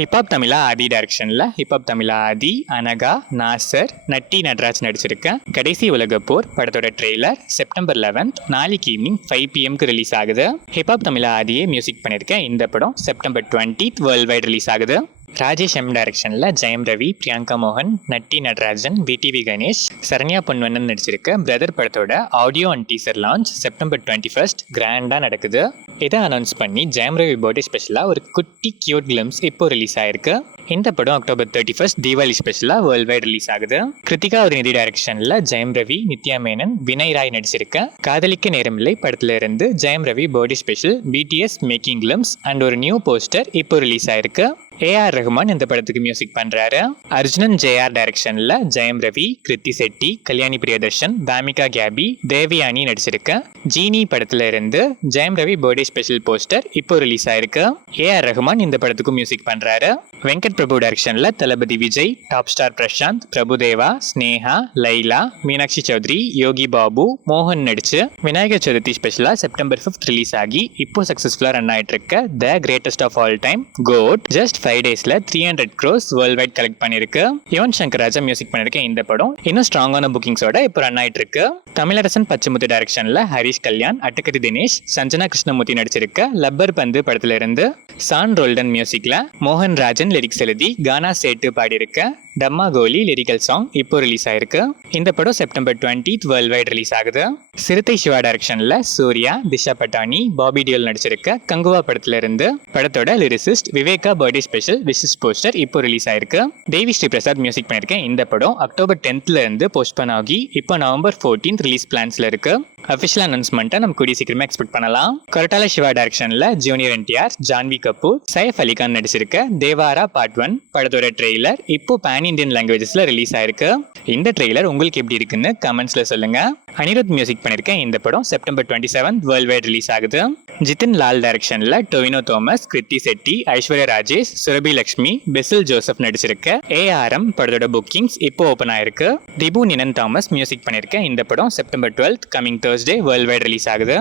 Hip hop தமிழா ஆதி டைரக்ஷனில் hip hop தமிழா ஆதி, அனகா, நாசர், நட்டி நட்ராஜ் நடிச்சிருக்க கடைசி உலகப்போர் படத்தோட ட்ரெய்லர் செப்டம்பர் 11 நாளைக்கு ஈவினிங் 5 PM ரிலீஸ் ஆகுது. ஹிப்ஹாப் தமிழா ஆதியே மியூசிக் பண்ணியிருக்கேன். இந்த படம் செப்டம்பர் 20 வேர்ல்ட் வைட் ரிலீஸ் ஆகுது. ராஜேஷ் எம் டைரக்ஷனில் ஜெயம் ரவி, பிரியங்கா மோகன், நட்டி நடராஜன், விடிவி கணேஷ், சரண்யா பொன்வண்ணன் நடிச்சிருக்க பிரதர் படத்தோட audio and teaser launch September 21 கிராண்டாக நடக்குது. இதை அனௌன்ஸ் பண்ணி ஜெயம் ரவி பர்த்டே ஸ்பெஷலாக ஒரு குட்டி கியூட் கிளிம்ஸ் இப்போ ரிலீஸ் ஆயிருக்கு. இந்த படம் அக்டோபர் 31 தீபாவளி ஸ்பெஷலாக வேர்ல்ட் வைட் ரிலீஸ் ஆகுது. கிருத்திகா உதயநிதி டைரக்ஷனில் ஜெயம் ரவி, நித்யா மேனன், வினய் ராய் நடிச்சிருக்க காதலிக்க நேரமில்லை படத்துல இருந்து Jayam Ravi birthday special BTS making glimpse and ஒரு நியூ போஸ்டர் இப்போ ரிலீஸ் ஆயிருக்கு. ஏஆர் ரஹ்மான் இந்த படத்துக்கு மியூசிக் பண்றாரு. அர்ஜுனன் ஜேஆர் டைரக்ஷன்ல ஜெயம் ரவி, கிருத்தி செட்டி, கல்யாணி பிரியதர்ஷன், தாமிகா கேபி, தேவயானி நடிச்சிருக்க ஜீனி படத்துல இருந்து Jayam Ravi birthday special poster இப்போ ரிலீஸ் ஆயிருக்கு. ஏஆர் ரஹ்மான் இந்த படத்துக்கு மியூசிக் பண்றாரு. வெங்கட் பிரபு டைரக்ஷன்ல தளபதி விஜய், டாப் ஸ்டார் பிரசாந்த், பிரபுதேவா, ஸ்னேகா, லைலா, மீனாட்சி சௌத்ரி, யோகி பாபு, மோகன் நடிச்சு விநாயகர் சதுர்த்தி ஸ்பெஷலா செப்டம்பர் 5 ரிலீஸ் ஆகி இப்போ சக்சஸ்ஃபுல்லா ரன் ஆயிட்டு இருக்க the greatest of all time GOAT just 5 டேஸ்ல 300 crores வேர்ல்ட் வைட் கலெக்ட் பண்ணிருக்கு. யுவன் சங்கர் ராஜா மியூசிக் பண்ணிருக்க இந்த படம் இன்னும் ஸ்ட்ராங்கான புக்கிங்ஸோட இப்போ ரன் ஆயிட்டு இருக்கு. தமிழரசன் பச்சமுத்து டைரக்ஷன்ல ஹரிஷ் கல்யாண், அட்டகரி தினேஷ், சஞ்சனா கிருஷ்ணமூர்த்தி நடிச்சிருக்க லப்பர் பந்து படத்துல இருந்து சான் ரோல்டன் மியூசிக்ல மோகன் ராஜன் லிரிக்ஸ் எழுதி கானா சேட்டு பாடியிருக்க டம்மா கோலி லிரிக்கல் சாங் இப்போ ரிலீஸ் ஆயிருக்கு. இந்த படம் செப்டம்பர் 20 வேர்ல்ட் வைட் ரிலீஸ் ஆகுது. சிறுத்தை சிவா டைரக்ஷன்ல சூர்யா, திஷா பட்டானி, பாபி டியோல் நடிச்சிருக்க கங்குவா படத்துல இருந்து படத்தோட lyricist Viveka birthday special wishes poster இப்போ ரிலீஸ் ஆயிருக்கு. தேவி ஸ்ரீ பிரசாத் மியூசிக் பண்ணிருக்கேன். இந்த படம் அக்டோபர் 10 இருந்து போஸ்ட்போன் ஆகி இப்போ நவம்பர் 14 ரிலீஸ் பிளான்ஸ்ல இருக்கு. அபிஷியல் அனௌன்ஸ்மெண்ட்டை நம்ம கூடிய சீக்கிரமா எக்ஸ்பெக்ட் பண்ணலாம். கொரட்டால சிவா டைரக்ஷன்ல ஜூனியர் NTR, ஜான்வி கபூர், சைஃப் அலிகான் நடிச்சிருக்க தேவாரா பார்ட் 1 படத்தோட ட்ரெய்லர் இப்போ பேன் இந்தியன் லாங்குவேஜஸ்ல ரிலீஸ் ஆயிருக்கு. இந்த ட்ரெய்லர் உங்களுக்கு எப்படி இருக்குன்னு கமெண்ட்ஸ்ல சொல்லுங்க. அனிருத் மியூசிக் பண்ணிருக்கேன். இந்த படம் செப்டம்பர் 27 வேர்ல்ட் வைட் ரிலீஸ் ஆகுது. ஜிதின் லால் டைரக்ஷன்ல டொவினோ தோமஸ், கிருத்தி செட்டி, ஐஸ்வர்யா ராஜேஷ், சுரபி லட்சுமி, பெசில் ஜோசப் நடிச்சிருக்க ARM படத்தோட புக்கிங்ஸ் இப்போ ஓபன் ஆயிருக்கு. திபு நினன் தாமஸ் மியூசிக் பண்ணிருக்கேன். இந்த படம் September 12 coming Thursday world wide release ஆகுது.